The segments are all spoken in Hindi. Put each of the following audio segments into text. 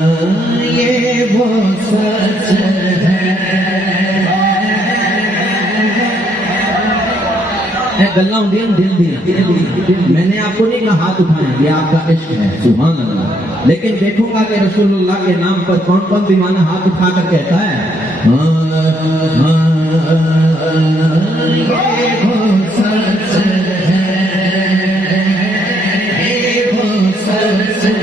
ये वो सच है। गल्ला दिल दिल दिल मैंने आपको नहीं कहा हाथ उठाएं, ये आपका इश्क है, सुभान अल्लाह। लेकिन देखूंगा कि रसूलुल्लाह के नाम पर कौन कौन दीवाना हाथ उठा कर कहता है ये वो सच है, ये वो सच है।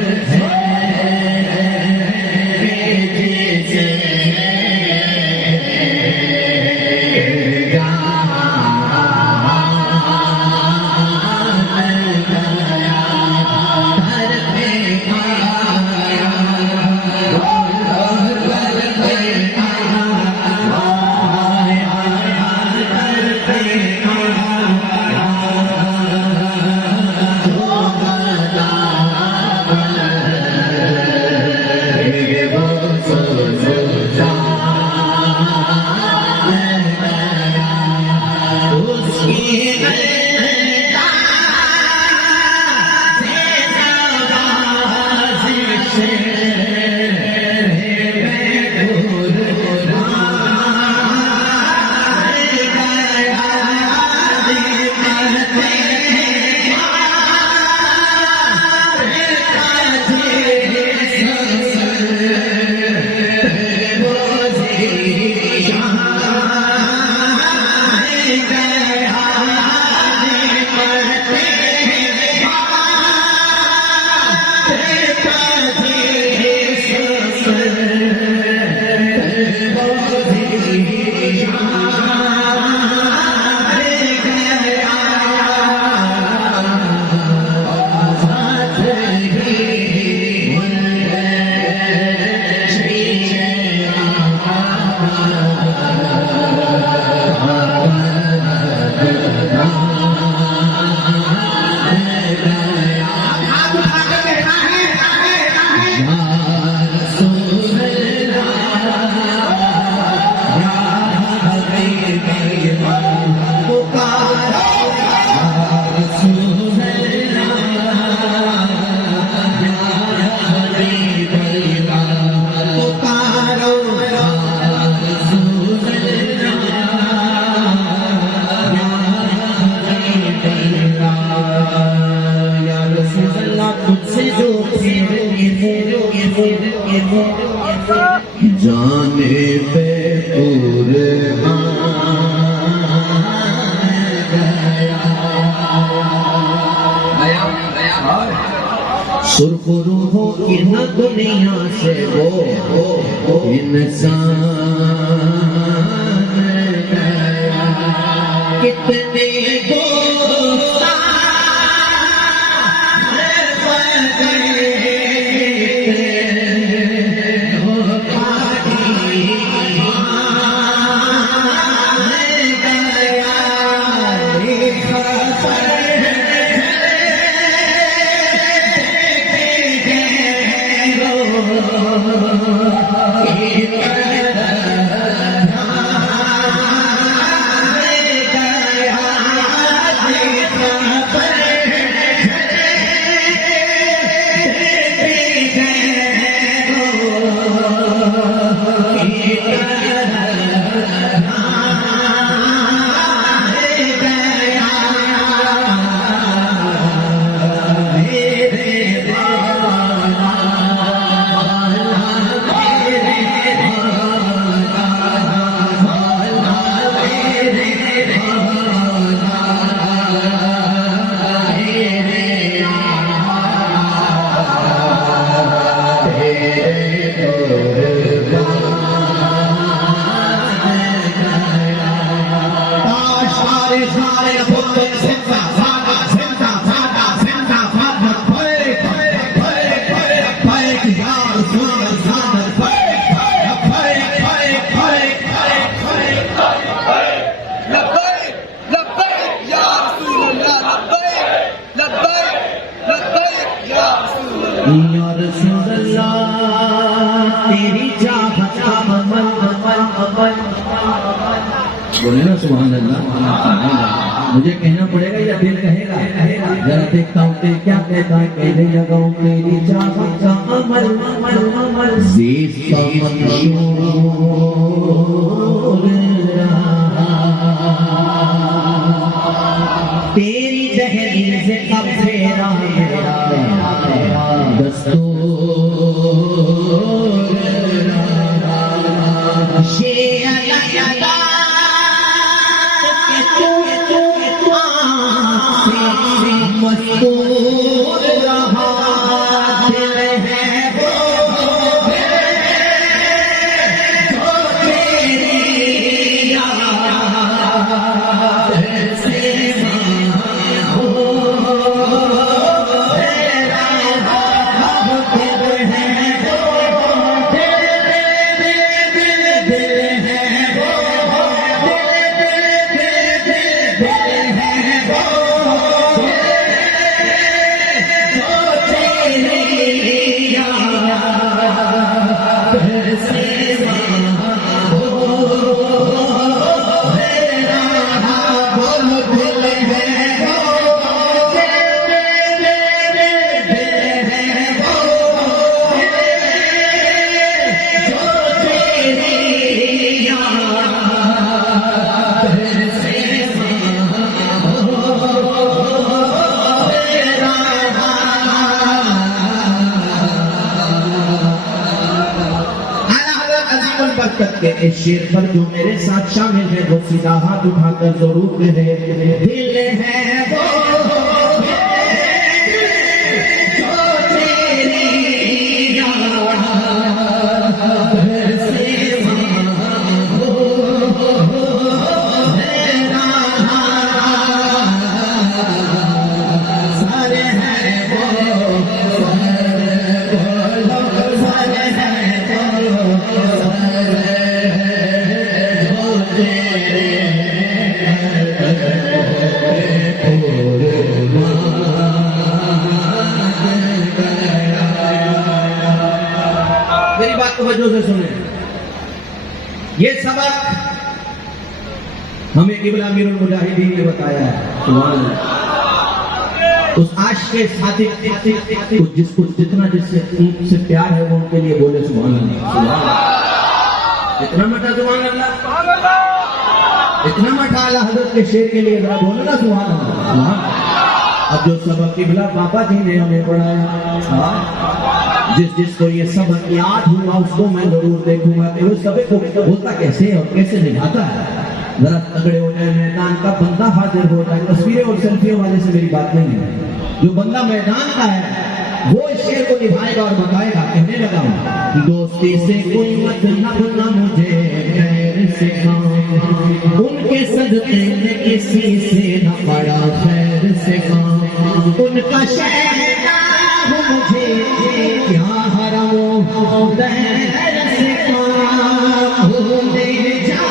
जाने पे पूरे सुरखुरू हो कि न दुनिया से वो इंसान कितने तेरी चाहत का अमल अमल अमल बोले ना सुभान अल्लाह। मुझे कहना पड़ेगा या दिल कहेगा? जरा देखता हूँ क्या कहता है। कहने लगा तेरी चाहत का जिसका मंशूर तेरी दहलीज़ कब फेरा दस्तूर ये अल्लाह मस्तूर रहा दिल है वो जो तेरी याद से हो तेरा दिल है वो दिल है वो दिल है वो के इस शेर पर जो मेरे साथ शामिल है वो सीधा हाथ उठाकर जरूर कहे दिल है वो जो तेरी याद से हो तेरा सर है वो सर है मेरी बात को वजह से सुने। ये सबक हमें किबला अमीरुल मुजाहिदीन ने बताया है। सुभान अल्लाह। उस आशिक़ के साथी जिसको जितना जिससे प्यार है वो उनके लिए बोले सुभान अल्लाह। सुभान अल्लाह। इतना मटा सुभान अल्लाह, इतना मटा आला हज़रत के शेर के लिए जरा बोलो ना सुभान अल्लाह। अब जो सबक किबला पापा जी ने हमें पढ़ाया, जिसको ये सबक याद हुआ उसको मैं जरूर देखूंगा कि वो सबक को होता कैसे और कैसे निभाता है। जरा तगड़े हो जाए, मैदान का बंदा हाजिर हो जाए। तस्वीरें और सेल्फियों वाले से मेरी बात नहीं है। जो बंदा मैदान का है वो इस शेर को निभाएगा और बताएगा। कहने लगा दोस्ती से कोई मतलब न मुझे खैर से काम, उनके सदक़े में किसी से न पड़ा खैर से काम, उनका शहर मुझे क्या हरामो खैर से काम भूले जा